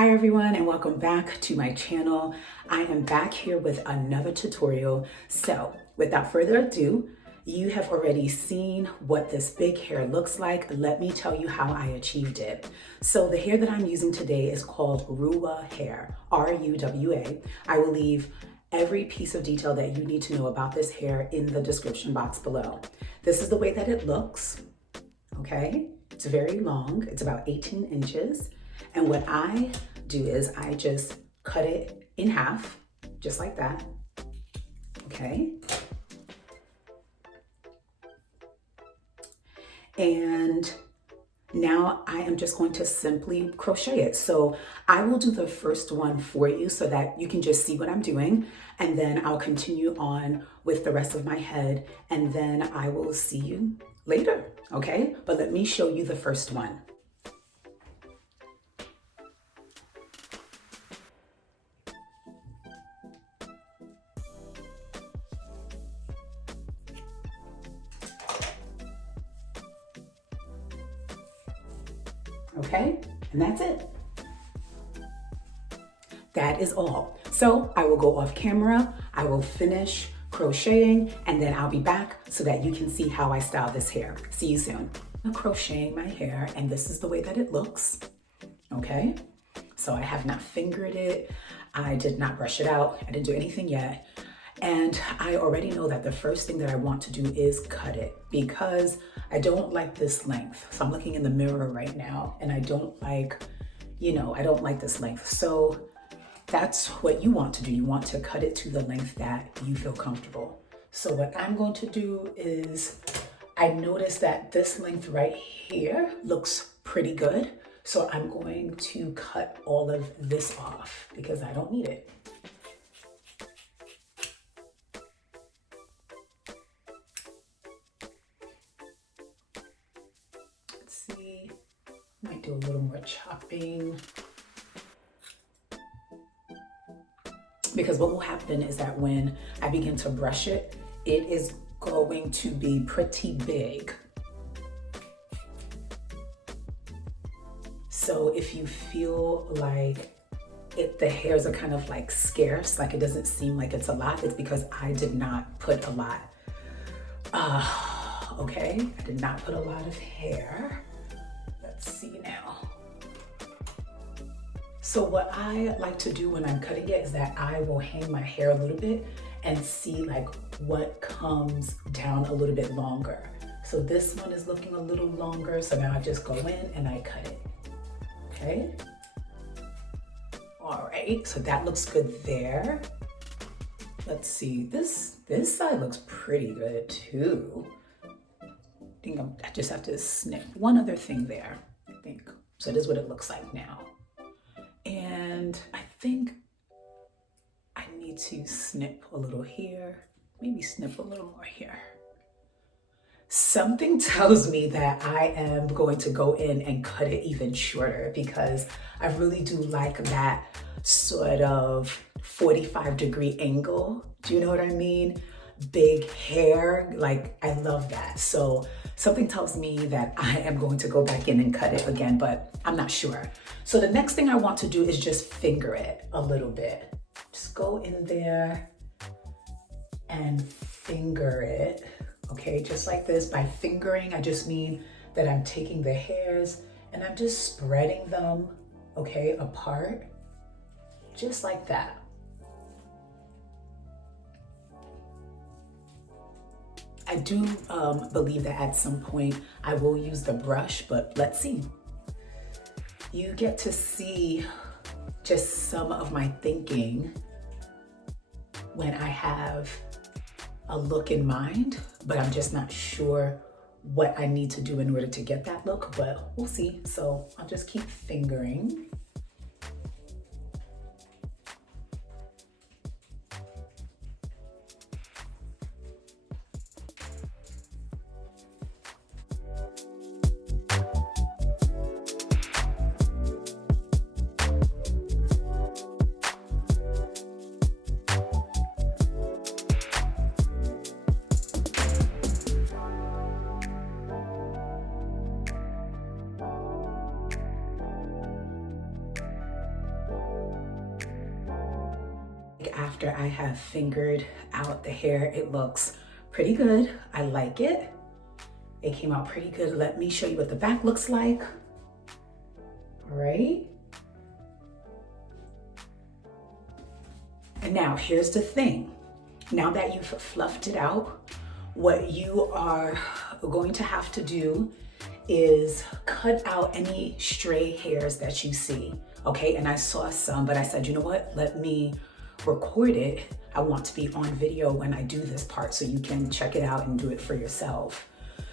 Hi everyone and welcome back to my channel. I am back here with another tutorial. So without further ado, you have already seen what this big hair looks like. Let me tell you how I achieved it. So the hair that I'm using today is called Ruwa hair, R-U-W-A. I will leave every piece of detail that you need to know about this hair in the description box below. This is the way that it looks, okay? It's very long, it's about 18 inches. And what I do is I just cut it in half, just like that, okay? And now I am just going to simply crochet it. So I will do the first one for you so that you can just see what I'm doing. And then I'll continue on with the rest of my head. And then I will see you later, okay? But let me show you the first one. Okay, and that's it. That is all. So I will go off camera, I will finish crocheting, and then I'll be back so that you can see how I style this hair. See you soon. I'm crocheting my hair, and this is the way that it looks, okay? So I have not fingered it, I did not brush it out, I didn't do anything yet. And I already know that the first thing that I want to do is cut it because I don't like this length. So I'm looking in the mirror right now and I don't like, I don't like this length. So that's what you want to do. You want to cut it to the length that you feel comfortable. So what I'm going to do is, I noticed that this length right here looks pretty good. So I'm going to cut all of this off because I don't need it. See, might do a little more chopping because what will happen is that when I begin to brush it, it is going to be pretty big. So if you feel like the hairs are kind of like scarce, like it doesn't seem like it's a lot, it's because I did not put a lot. Okay, I did not put a lot of hair. Let's see now. So what I like to do when I'm cutting it is that I will hang my hair a little bit and see like what comes down a little bit longer. So this one is looking a little longer. So now I just go in and I cut it, okay? All right, so that looks good there. Let's see, this side looks pretty good too. I think I just have to snip one other thing there, I think. So this is what it looks like now. And I think I need to snip a little here, maybe snip a little more here. Something tells me that I am going to go in and cut it even shorter because I really do like that sort of 45-degree angle. Do you know what I mean? Big hair, like I love that. So something tells me that I am going to go back in and cut it again, but I'm not sure. So the next thing I want to do is just finger it a little bit. Just go in there and finger it. Okay, just like this. By fingering, I just mean that I'm taking the hairs and I'm just spreading them, okay, apart, just like that. I do believe that at some point I will use the brush, but let's see. You get to see just some of my thinking when I have a look in mind, but I'm just not sure what I need to do in order to get that look, but we'll see. So I'll just keep fingering. After I have fingered out the hair, it looks pretty good. I like it. It came out pretty good. Let me show you what the back looks like. All right. And now here's the thing. Now that you've fluffed it out, what you are going to have to do is cut out any stray hairs that you see. Okay, and I saw some, but I said, you know what? Let me record it. I want to be on video when I do this part so you can check it out and do it for yourself.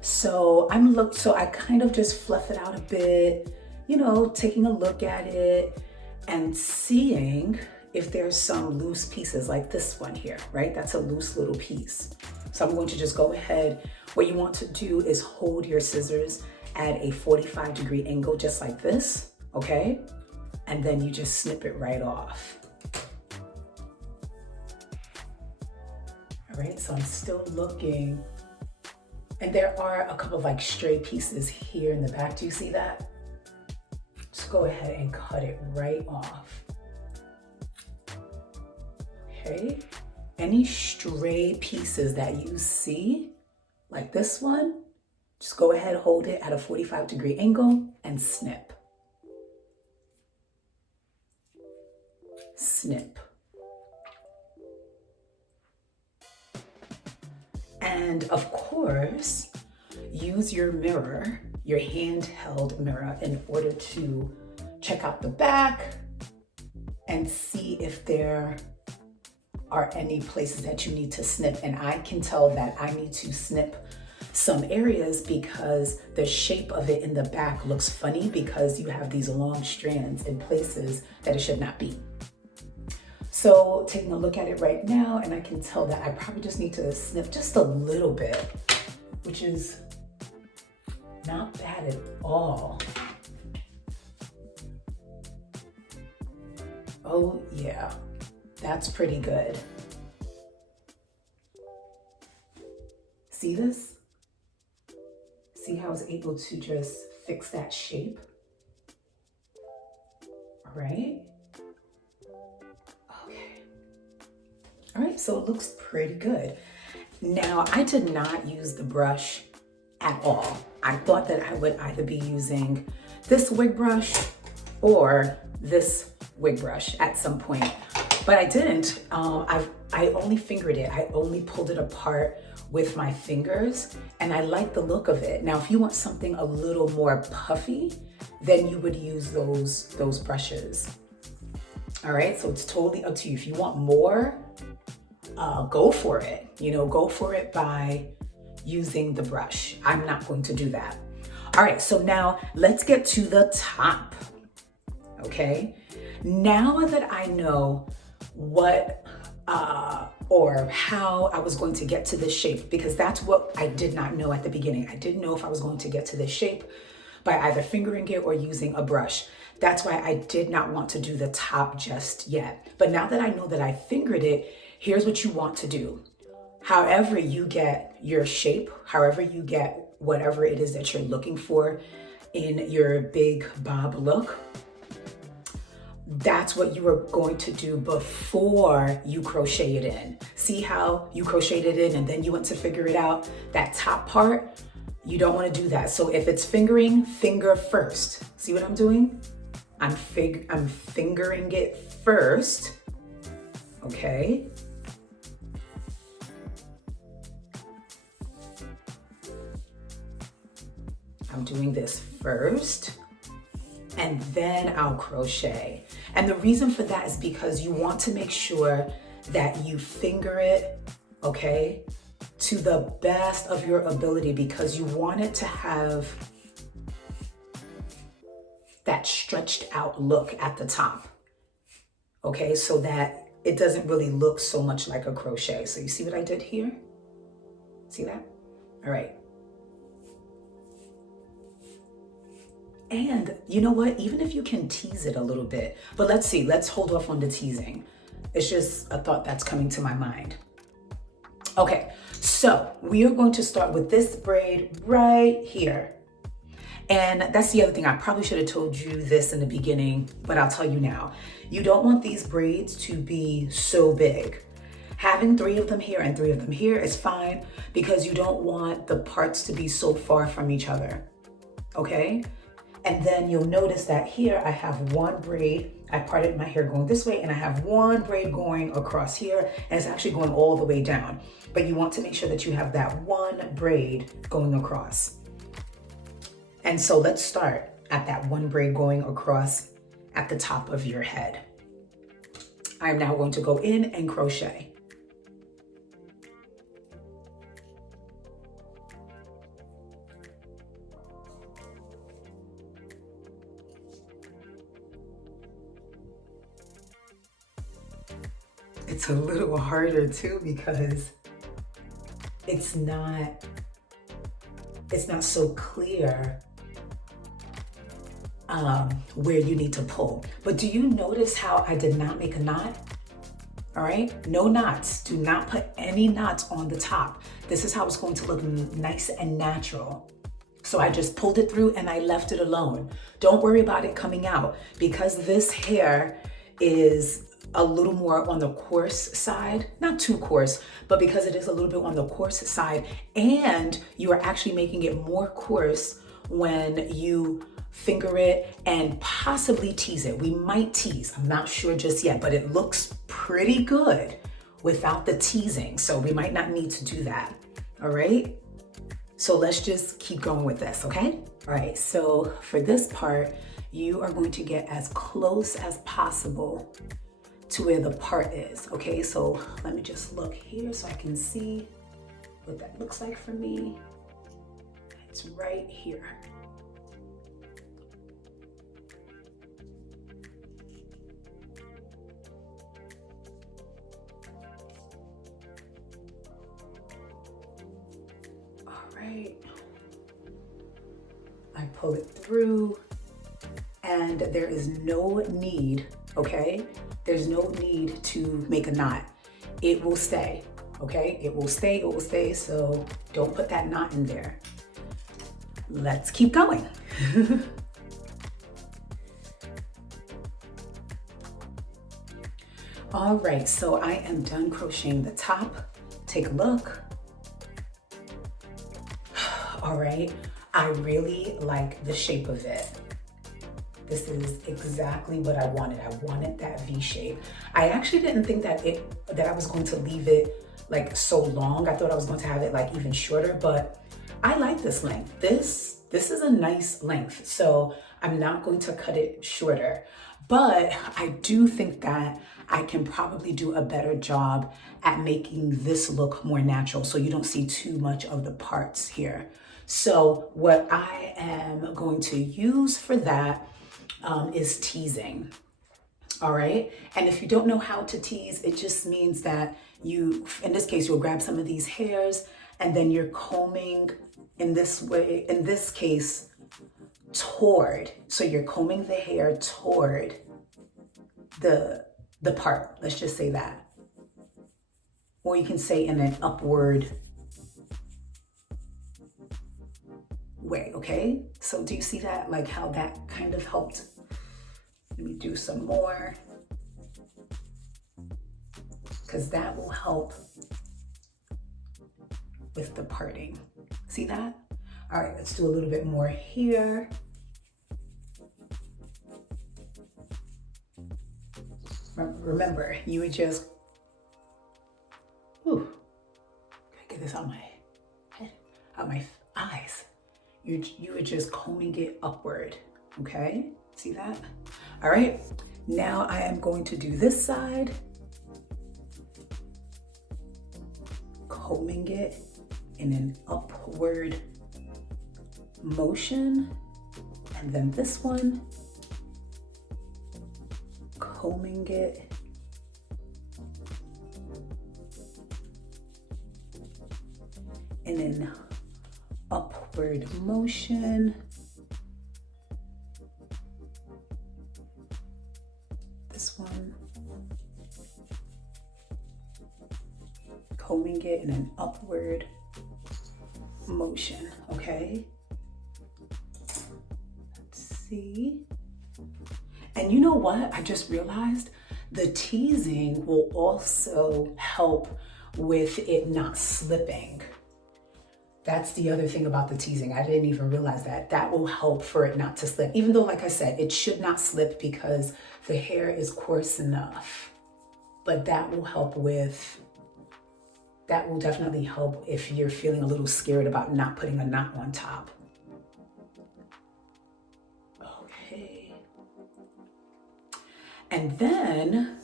So I kind of just fluff it out a bit, you know, taking a look at it and seeing if there's some loose pieces like this one here, right? That's a loose little piece. So I'm going to just go ahead. What you want to do is hold your scissors at a 45-degree angle, just like this, okay? And then you just snip it right off. All right, so I'm still looking. And there are a couple of like stray pieces here in the back. Do you see that? Just go ahead and cut it right off. Okay, any stray pieces that you see, like this one, just go ahead, hold it at a 45-degree angle and snip. Snip. And of course, use your mirror, your handheld mirror, in order to check out the back and see if there are any places that you need to snip. And I can tell that I need to snip some areas because the shape of it in the back looks funny because you have these long strands in places that it should not be. So taking a look at it right now, and I can tell that I probably just need to snip just a little bit, which is not bad at all. Oh yeah, that's pretty good. See this? See how I was able to just fix that shape? All right. Okay. All right, so it looks pretty good. Now, I did not use the brush at all. I thought that I would either be using this wig brush or this wig brush at some point, but I didn't. I only fingered it. I only pulled it apart with my fingers, and I like the look of it. Now, if you want something a little more puffy, then you would use those brushes. All right, so it's totally up to you. If you want more, go for it. You know, go for it by using the brush. I'm not going to do that. All right, so now let's get to the top. Okay, now that I know what or how I was going to get to this shape, because that's what I did not know at the beginning. I didn't know if I was going to get to this shape by either fingering it or using a brush. That's why I did not want to do the top just yet. But now that I know that I fingered it, here's what you want to do. However you get your shape, however you get whatever it is that you're looking for in your big bob look, that's what you are going to do before you crochet it in. See how you crocheted it in and then you went to figure it out? That top part, you don't want to do that. So if it's fingering, finger first. See what I'm doing? I'm fingering it first, okay? I'm doing this first, and then I'll crochet. And the reason for that is because you want to make sure that you finger it, okay, to the best of your ability, because you want it to have that stretched out look at the top, okay, so that it doesn't really look so much like a crochet. So you see what I did here? See that? All right. And you know what? Even if you can tease it a little bit, but let's see, let's hold off on the teasing. It's just a thought that's coming to my mind. Okay, so we are going to start with this braid right here. And that's the other thing. I probably should have told you this in the beginning, but I'll tell you now. You don't want these braids to be so big. Having 3 of them here and 3 of them here is fine because you don't want the parts to be so far from each other, okay? And then you'll notice that here I have 1 braid. I parted my hair going this way and I have 1 braid going across here and it's actually going all the way down. But you want to make sure that you have that 1 braid going across. And so let's start at that 1 braid going across at the top of your head. I am now going to go in and crochet. It's a little harder too because it's not so clear where you need to pull. But do you notice how I did not make a knot? All right, no knots. Do not put any knots on the top. This is how it's going to look nice and natural. So I just pulled it through and I left it alone. Don't worry about it coming out because this hair is a little more on the coarse side, not too coarse, but because it is a little bit on the coarse side, and you are actually making it more coarse when you finger it and possibly tease it. We might tease, I'm not sure just yet, but it looks pretty good without the teasing. So we might not need to do that, all right? So let's just keep going with this, okay? All right, so for this part, you are going to get as close as possible to where the part is, okay? So let me just look here so I can see what that looks like for me. It's right here. All right. I pull it through and there is no need, okay? There's no need to make a knot. It will stay, okay? It will stay, so don't put that knot in there. Let's keep going. All right, so I am done crocheting the top. Take a look. All right, I really like the shape of it. This is exactly what I wanted. I wanted that V shape. I actually didn't think that I was going to leave it like so long. I thought I was going to have it like even shorter, but I like this length. This is a nice length, so I'm not going to cut it shorter. But I do think that I can probably do a better job at making this look more natural so you don't see too much of the parts here. So what I am going to use for that is teasing, all right? And if you don't know how to tease, it just means that you, in this case, you'll grab some of these hairs and then you're combing in this way, in this case, toward. So you're combing the hair toward the part, let's just say that. Or you can say in an upward way, okay? So do you see that, like how that kind of helped? Let me do some more, because that will help with the parting. See that? All right, let's do a little bit more here. Remember, you would just, gotta get this out of my head, out of my eyes. You are just combing it upward, okay? See that? All right, now I am going to do this side. Combing it in an upward motion. And then this one, combing it in an upward motion. This one, combing it in an upward motion, okay? See? And you know what? I just realized the teasing will also help with it not slipping. That's the other thing about the teasing. I didn't even realize that. That will help for it not to slip. Even though, like I said, it should not slip because the hair is coarse enough. But that will definitely help if you're feeling a little scared about not putting a knot on top. Okay. And then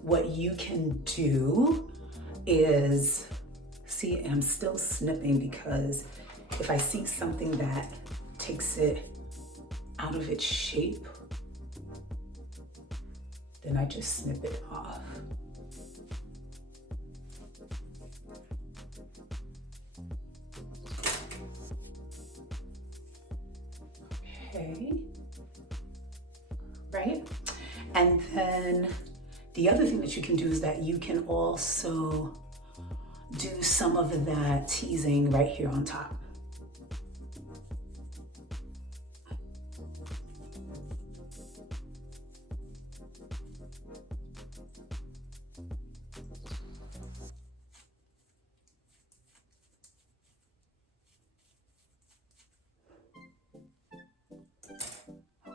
what you can do is, see, I'm still snipping because if I see something that takes it out of its shape, then I just snip it off. Okay, right? And then the other thing that you can do is that you can also do some of that teasing right here on top.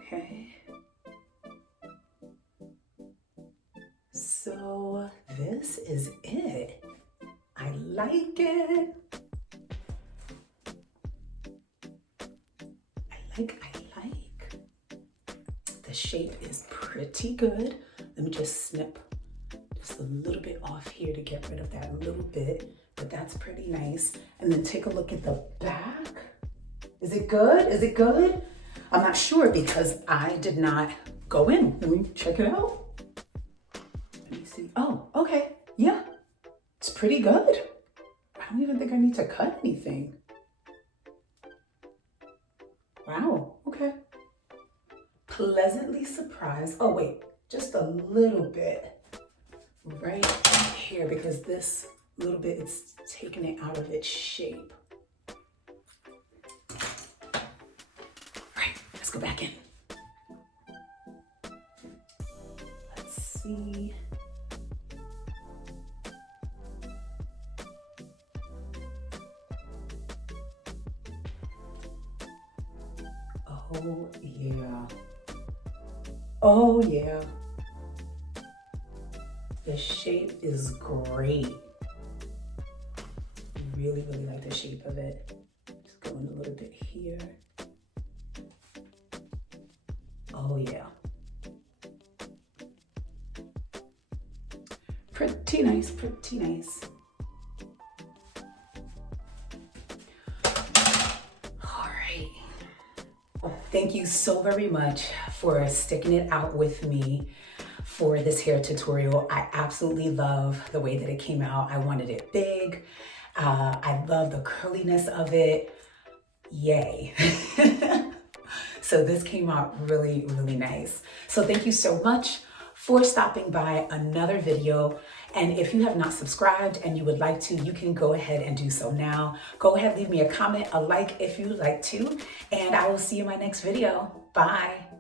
Okay. So this is it. I like it. I like. The shape is pretty good. Let me just snip just a little bit off here to get rid of that little bit, but that's pretty nice. And then take a look at the back. Is it good? Is it good? I'm not sure because I did not go in. Let me check it out. Let me see. Oh, okay. Yeah, it's pretty good. I don't even think I need to cut anything. Wow, okay. Pleasantly surprised. Oh wait, just a little bit right here because this little bit, it's taking it out of its shape. Go back in. Let's see. Oh yeah. Oh yeah. The shape is great. Really, really like the shape of it. Just going a little bit here. Oh yeah. Pretty nice, pretty nice. All right. Well, thank you so very much for sticking it out with me for this hair tutorial. I absolutely love the way that it came out. I wanted it big. I love the curliness of it. Yay. So this came out really, really nice. So thank you so much for stopping by another video. And if you have not subscribed and you would like to, you can go ahead and do so now. Go ahead, leave me a comment, a like if you would like to, and I will see you in my next video. Bye.